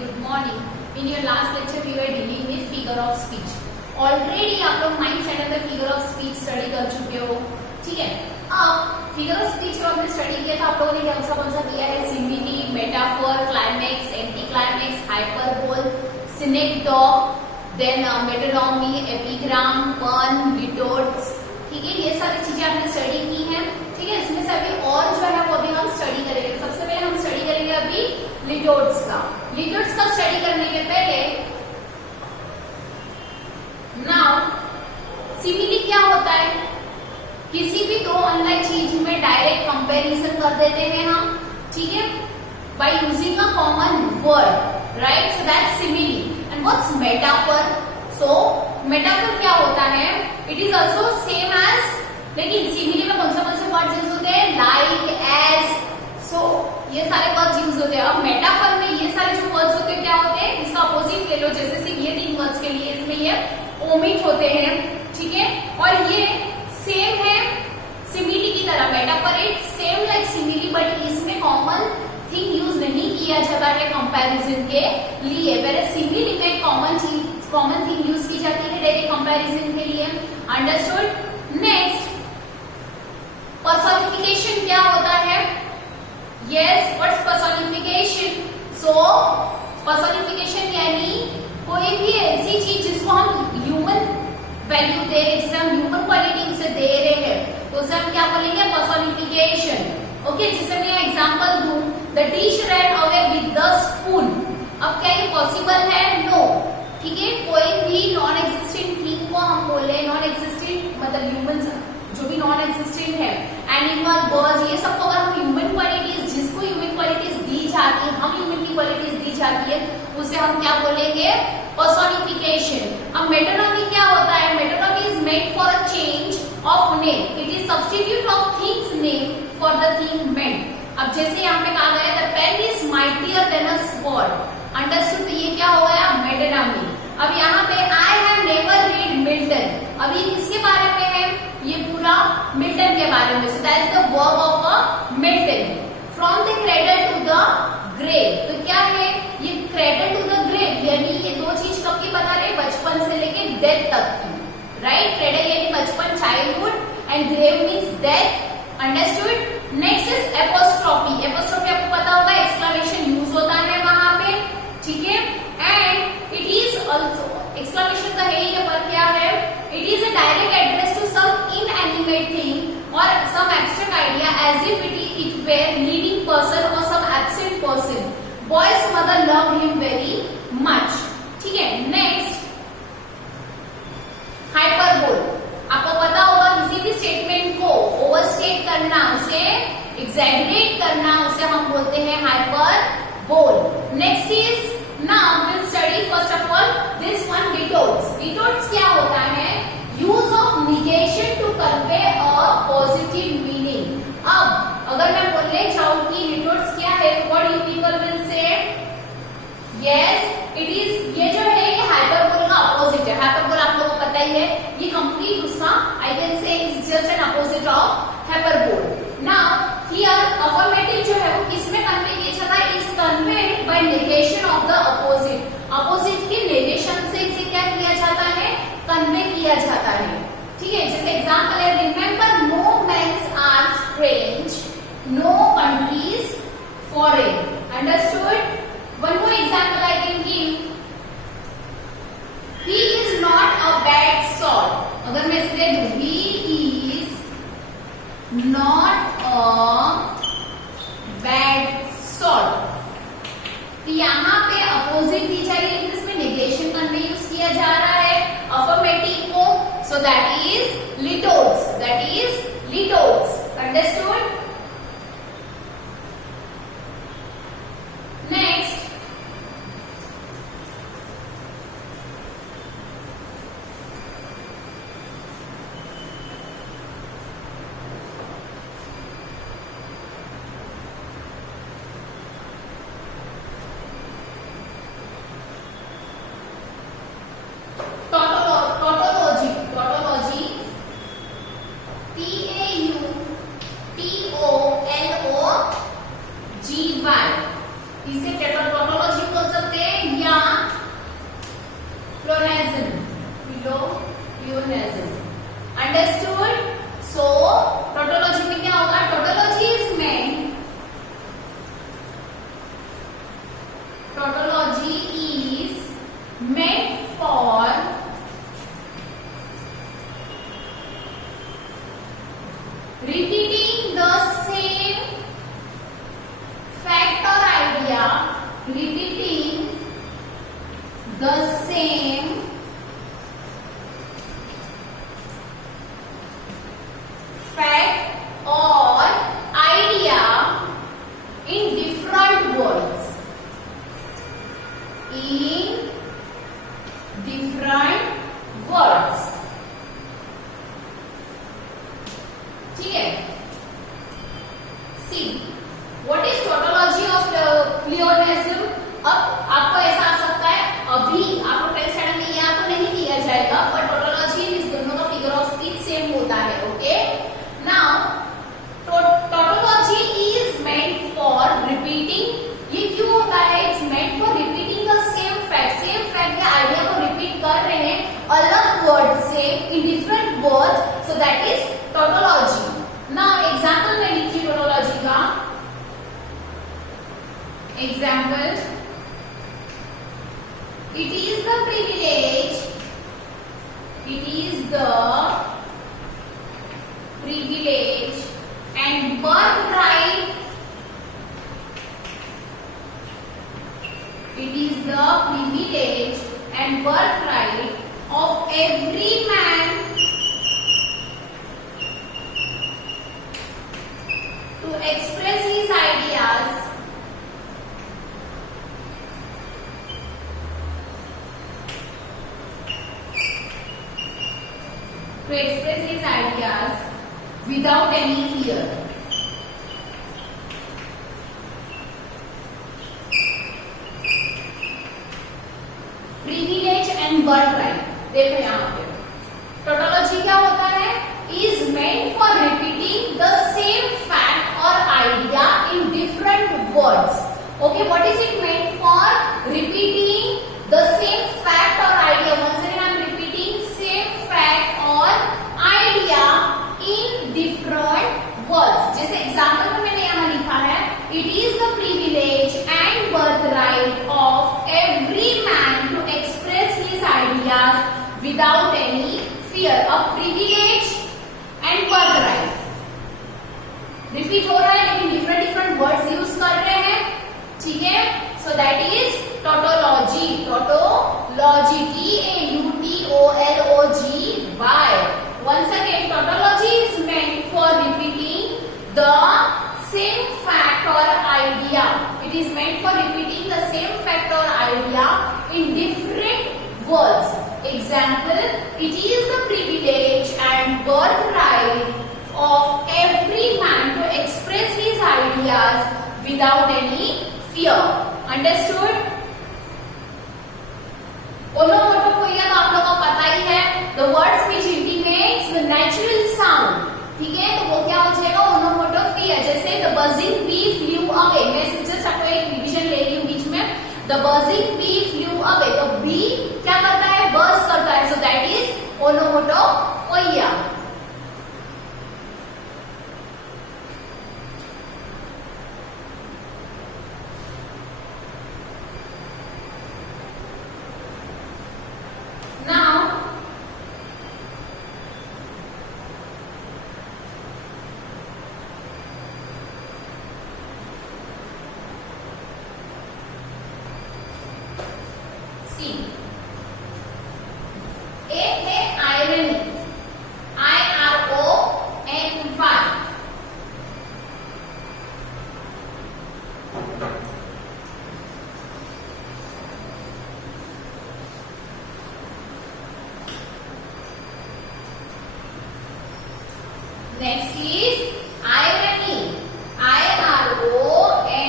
good morning. In your last lecture we were dealing with figure of speech. Already आप लोग 9th standard में figure of speech study कर चुके हो, ठीक है। अब figure of speech जब हमने स्टडी किया था आप लोगों ने कौन सा किया है? Simile, metaphor, climax, anti climax, hyperbole, synecdoche, then metonymy, epigram, pun, litotes, ठीक है। ये सारी चीजें आपने स्टडी की हैं, ठीक है। इसमें से अभी और जो है वो अभी हम स्टडी करेंगे। सबसे पहले हम स्टडी करेंगे अभी लिटोट्स का। लिटोट्स का स्टडी करने के पहले नाउ सिमिली क्या होता है? किसी भी दो अनलाइक चीज में डायरेक्ट कंपैरिजन कर देते हैं हम, ठीक है, by using a common word, right? So that's simile. And what's metaphor? So metaphor क्या होता है? It is also same as, लेकिन सिमिली में कौन से वर्ड यूज होते हैं? लाइक, एज, सो ये सारे वर्ड्स यूज होते हैं। अब मेटाफर में ये सारे जो वर्ड्स होते हैं क्या होते हैं? इसका अपोजिट ले लो, जैसे सिर्फ ये 3 वर्ड्स के लिए इसमें ये ओमिट होते हैं, ठीक है। और ये सेम है सिमिली की तरह। Metaphor it same like simile, but इसमें कॉमन थिंग यूज नहीं किया जाता है कंपैरिजन के लिए। वेयर सिमिली में कॉमन थिंग यूज की जाती है डायरेक्ट कंपैरिजन के लिए। अंडरस्टूड? नेक्स्ट, पर्सोनिफिकेशन क्या होता है? Yes, what's personification? So personification यानी कोई भी ऐसी चीज जिसको हम ह्यूमन वैल्यू दे रहे हैं, जिसे हम ह्यूमन क्वालिटी उसे दे रहे हैं, तो उसे हम क्या बोलेंगे? पर्सोनिफिकेशन। ओके, जैसे मैं एग्जांपल दूं, the dish ran away with the spoon. अब क्या ये पॉसिबल है? नो, ठीक है। कोई भी नॉन एग्जिस्टेंट थिंग को हम बोले, नॉन एग्जिस्टेंट मतलब ह्यूमन जो भी नॉन एग्जिस्टेंट है, एनिमल, बर्ड्स, ये सबको अगर हम ह्यूमन क्वालिटीज, जिसको ह्यूमन क्वालिटीज दी जाती है, हम ह्यूमन की क्वालिटीज दी जाती है, उसे हम क्या बोलेंगे? पर्सोनिफिकेशन। अब मेटोनॉमी क्या होता है? Metonymy is made for a change of name. It is substitute of things name for the thing meant. अब जैसे यहाँ पे कहा गया the pen is mightier than a sword. Understood? तो ये क्या हो गया? मेटोनॉमी। अब यहाँ पे I have never read Milton. अब ये किसके बारे में है? ये पूरा मिल्टन के बारे में। So that is the verb of a Milton. From the cradle to the grave. तो क्या है ये? क्रेडल टू द ग्रेव यानी ये दो चीज कब की बता रहे? बचपन से लेके डेथ तक की, राइट? क्रेडल यानी बचपन, childhood, and grave means death. Understood? Next is apostrophe. Apostrophe आपको पता होगा, एक्सक्लेमेशन यूज होता है वहां पे, ठीक है। And it is also, exclamation का है ये पर क्या है? It is a direct address to some inanimate thing और some abstract idea as if it were living person और some absent person. Boys mother love him very much, ठीक है। Next, hyperbole. आपको पता होगा किसी भी स्टेटमेंट को ओवरस्टेट करना, उसे एग्जैगरेट करना, उसे हम बोलते हैं hyperbole. Next is, now will study first of all this one, litotes. Litotes क्या होता है? Use of negation to convey a positive meaning. अब अगर मैं बोलने चाहूं कि लिटोट्स क्या है, what you people will say? Yes, it is, ये जो है ये हाइपरबोल का अपोजिट है। हाइपरबोल आप लोगों को पता ही है, ये कंप्लीट उसका I can say is just an opposite of hyperbole. Now here affirmative जो है वो किसमें कन्वे किया जाता है? Is conveyed bye negation of the opposite. Opposite के नेगेशन से इसे क्या किया जाता है? कन्वे किया जाता है, ठीक है। जैसे एग्जांपल है, remember no mens are strange, no countries foreign. Understood? One more example I can give, he is not a bad sort. अगर मैं इसे दे दूं, he is not a bad sort, तो यहाँ पे अपोजिट दी जा रही है, लेकिन इसमें नेगेशन कन्वे यूज किया जा रहा है अफर्मेटिव को। So that is litotes, that is litotes. Understood? Next, what is tautology of pleonasm? अब आपको ऐसा आ सकता है, अभी आपको टेस्ट स्टैंडर्ड में ये आपको नहीं दिया जाएगा, पर टोटोलॉजी इस दोनों का फिगर ऑफ स्पीच सेम होता है. Okay, now tautology is meant for repeating. ये क्यों होता है? It's meant for repeating the same fact. Same fact के आइडिया को रिपीट कर रहे हैं अलग वर्ड से in different words, so that is tautology. Now example में लिखिए टोटोलॉजी का example. It is the privilege. It is the privilege and birthright. It is the privilege and birthright of every man to express his ideas. To express his ideas without any fear. Privilege and birthright. देखो यहाँ पे टोटोलॉजी क्या होता है? Is meant for repeating the same fact or idea in different words. Okay, what is it meant for? Repeating the same fact or idea. Once again, I am repeating same fact or idea in different words. जैसे एग्जाम्पल में मैंने यहाँ लिखा है, it is the privilege and birthright of every man to express his ideas without any fear. अब privilege and birthright repeat हो रहा है, लेकिन डिफरेंट डिफरेंट वर्ड्स यूज कर रहे हैं. ठीक है, सो that is tautology. Tautology, TAUTOLOGY. Once again, tautology is meant for repeating the same fact or idea. It is meant for repeating the same fact or idea in different words. Example, it is the privilege and birthright of every man to express his ideas without any fear. Understood? ओनोमोटोपोइया तो आप लोगों को पता ही है, the words which intimates the natural sound. ठीक है, तो वो क्या हो जाएगा? ओनोमोटोपोइया. जैसे the buzzing bee flew away. मैं जस्ट आपको एक रिवीजन ले रही हूँ बीच में. The buzzing bee flew away. तो bee क्या करता है? बज करता है. So that is ओनोमोटोपोइया. एक है irony, IRONY. Next is irony, IRONY.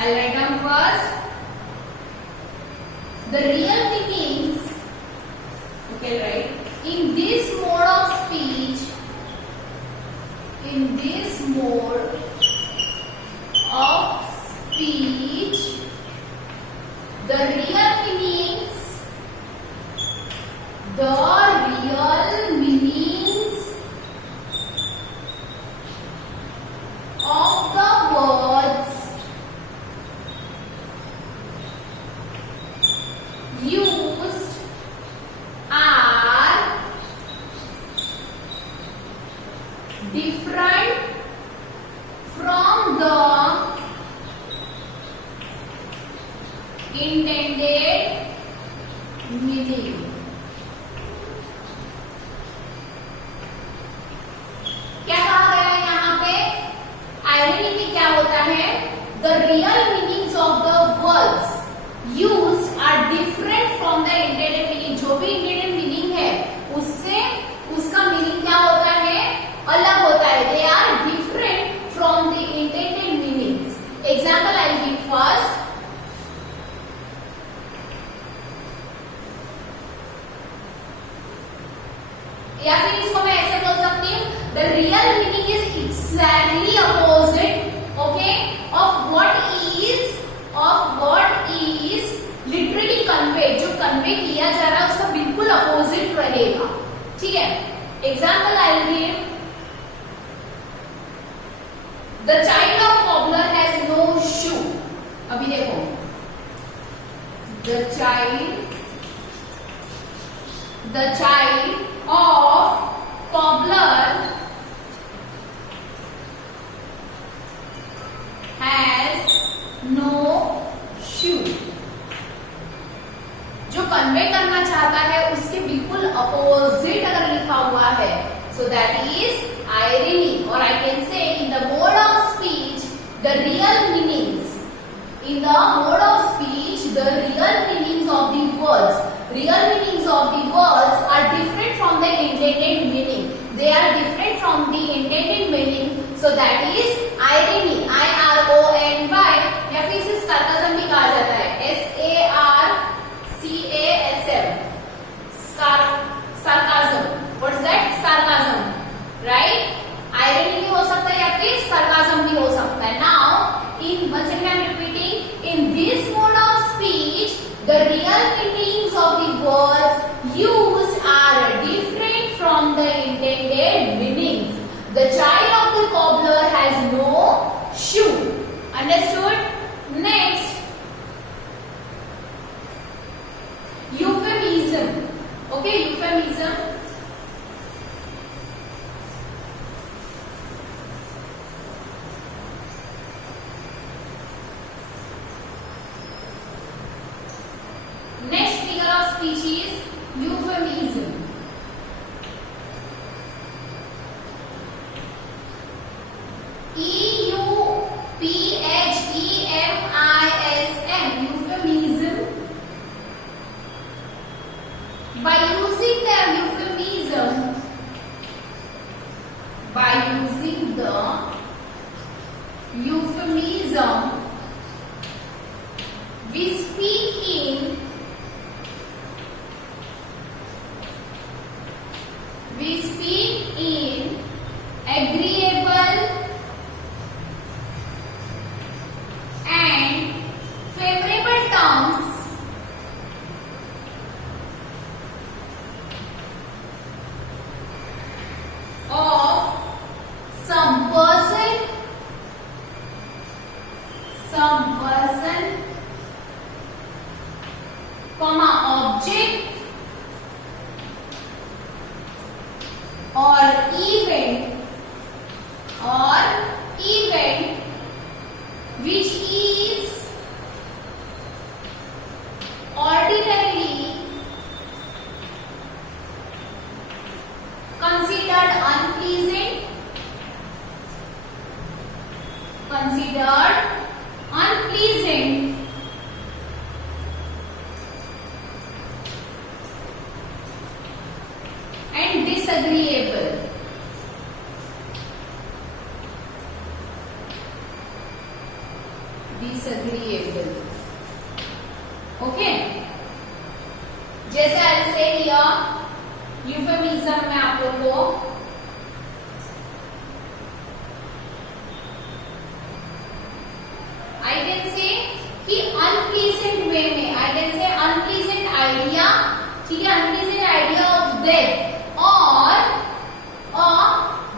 I'll write down first. The real meanings, okay, right? In this mode of speech, the real meanings of the words used are different from the intended meaning. क्या कहा गया है यहाँ पे? आयरनी में क्या होता है? The real meanings of the words used are different from the intended meaning. जो भी intended meaning है उससे उसका मीनिंग क्या होता है? The real meaning is exactly opposite, okay, of what is literally conveyed. जो convey किया जा रहा है उसका बिल्कुल opposite रहेगा, ठीक है. Example I will give. The child of cobbler has no shoe. अभी देखो, the child of cobbler has no shoe. जो कन्वे करना चाहता है उसके बिल्कुल अपोजिट अगर लिखा हुआ है, so that is irony, or I can say in the mode of speech the real meanings. In the mode of speech, the real meanings of the words are different from the intended meaning. They are different from the intended meaning. So that is irony. IRONY, या फिर इसे sarcasm भी कहा जाता है. SARCASM. Sarcasm. What's that? Sarcasm. Right? Irony भी हो सकता है या फिर sarcasm भी हो सकता है. Now, once again I am repeating, in this mode of speech, the real meanings of the words used are different from the intended meanings. The child of the cobbler has no shoe. Understood? Next, euphemism. Okay, euphemism. Next figure of speech is euphemism. EUPHEMISM, euphemism. By using the euphemism, we speak in agreeable and favorable terms of some person, object or event which is ordinarily considered unpleasant and disagreeable. Okay, जैसे आई से यूफेमिज्म में आप लोग को I can say कि अनप्लीजेंट वे में, I can say unpleasant idea, ठीक है, unpleasant idea of them or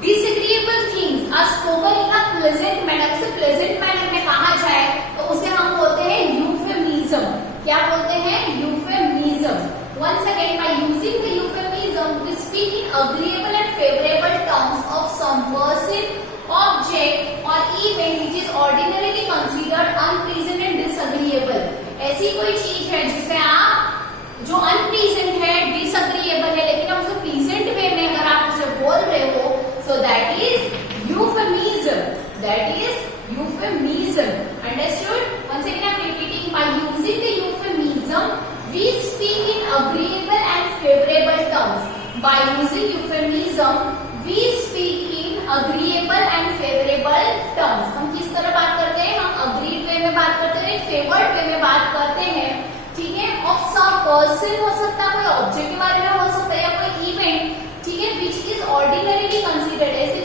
disagreeable things are spoken in a pleasant manner. से प्लेजेंट मैनर में कहा जाए तो उसे हम बोलते हैं यूफेमिज्म. क्या बोलते हैं? Euphemism. Once again, by using the euphemism, we speak in agreeable and favorable terms of some person, object or event which is ordinarily considered unpleasant and disagreeable. ऐसी कोई चीज है जिसमें आप जो अनप्लीजेंट है, डिसअग्रीएबल है, लेकिन आप उसे प्लीजेंट वे में अगर आप उसे बोल रहे हो, so that is euphemism. Understood? Once again, I am repeating. By using the euphemism, we speak in agreeable and favorable terms. By using euphemism, we speak in agreeable and favorable terms. हम किस तरह बात करते हैं? हम agreed वे में बात करते हैं, favored वे में बात करते हैं, ठीक है. Of some person हो सकता है, कोई ऑब्जेक्ट के बारे में हो सकता है, या कोई इवेंट, ठीक है, which is ordinarily considered, ऐसे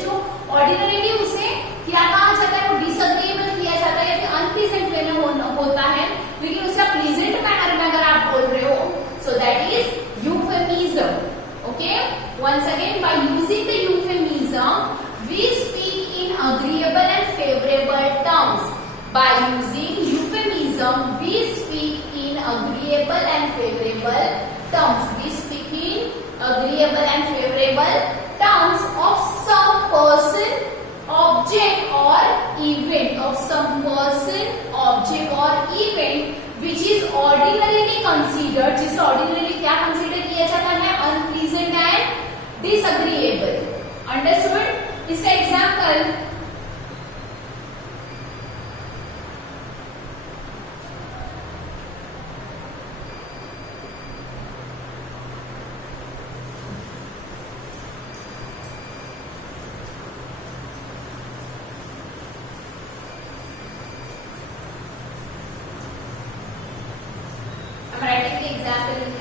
जिसे ऑर्डिनरली क्या कंसीडर किया जाता है, अनप्लीजेंट एंड डिसएग्रीएबल। अंडरस्टूड? इसका example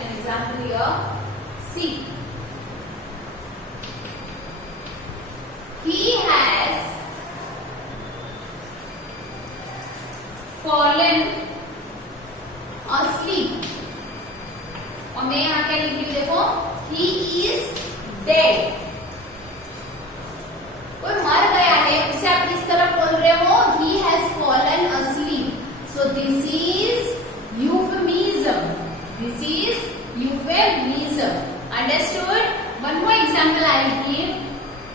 an example here. See, he has fallen asleep. और मैं यहाँ क्या लिख रही हूँ, देखो, he is dead. कोई मर गया है, उसे आप किस तरह बोल रहे हो, he has fallen asleep. So this is euphemism. This is euphemism. Understood? One more example I will give.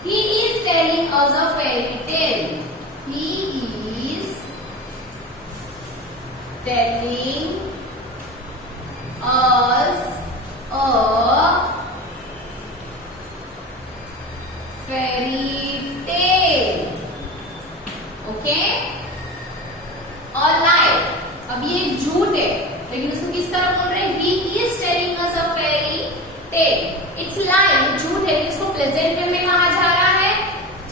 He is telling us a fairy tale. He is telling us a fairy tale. Okay? Or lie. अब ये झूठ है, लेकिन उसको किस तरह बोल रहे हैं, he is telling us a fairy tale. It's lie, ये झूठ है, इसको प्रेजेंट में कहा जा रहा है,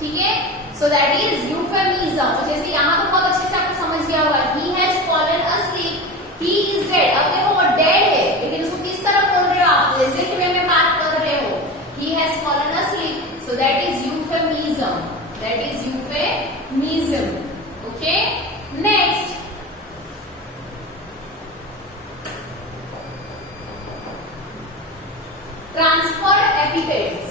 ठीक है? So that is euphemism. जैसे यहाँ तो बहुत अच्छे से आपको समझ गया होगा, he has fallen asleep, he is dead. अब देखो वो dead है, लेकिन उसको किस तरह बोल रहे हो आप, प्रेजेंट में बात कर रहे हो, he has fallen asleep. So that is euphemism. That is euphemism. Okay? Next. Transferred epithets.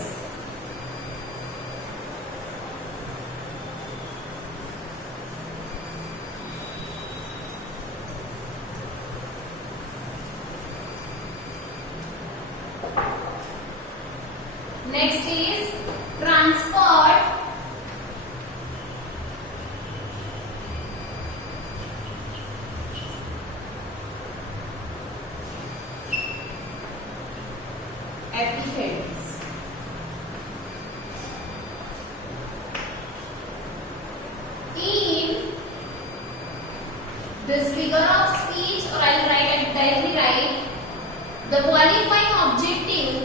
Next is transferred epithets. In this figure of speech, or I will directly write the qualifying objective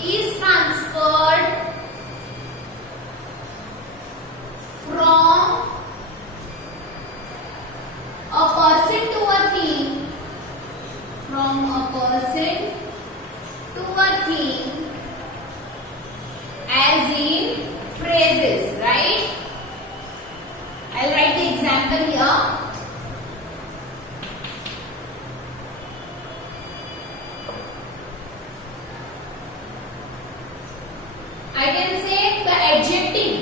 is transferred from a person to a thing, from a person to a thing, as in phrases, right? I'll write the example here. I can say the adjective,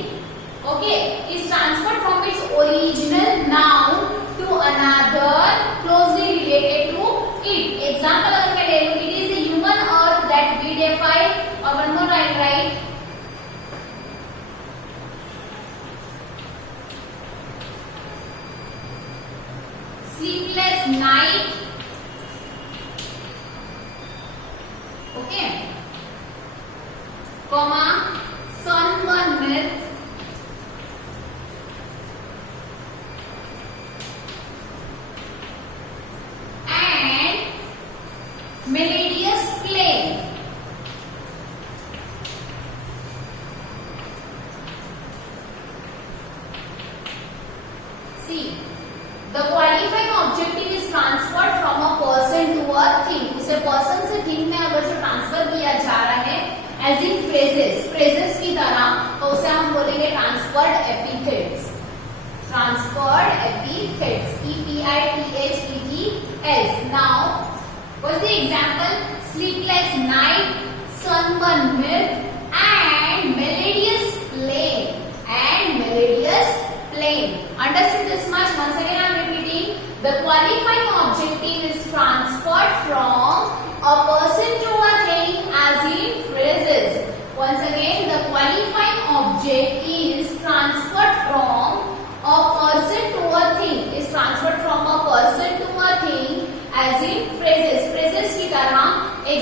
okay, is transferred from its original noun to another closely related to it. Example अगर मैं ले लूँ, it is a human earth that we defy. और one more I write. Sleepless night. Okay. Comma, sunburn myth, and melodious playing. See, the qualifying objective is transferred from a person to a thing. उसे person से thing में अगर जो transfer किया जा रहा है, as in phrases की तरह, तो उसे हम बोलेंगे transferred epithets. Transferred epithets. EPITHETS. Now, what's the example? Sleepless night, sunburn myth, and melodious playing. Understood this much? Once again I am repeating. The qualifying objective is transferred from a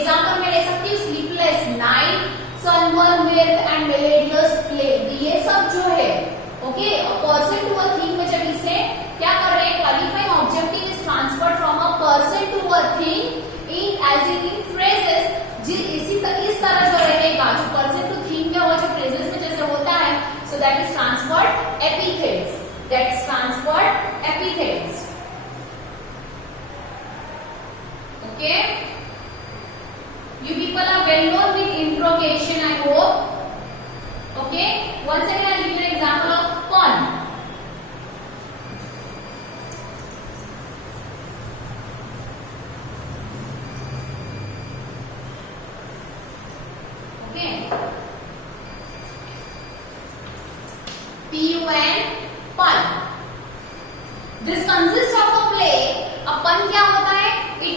example मैं ले सकती हूँ sleepless night, sunburn milk and melodious plague, ये सब जो है okay person to a thing में जब इसे क्या कर रहे हैं qualifying objective is transferred from a person to a thing in as in phrases, इस तरह जो रहेगा जो पर्सन टू थिंग में और जो फ्रेजेस में जैसे होता है, सो that is transferred epithets, that's transferred epithets. Okay, you people are well known with interrogation, I hope. Okay, once again I'll give you an example of pond. Okay, PUN, pond. This consists of a place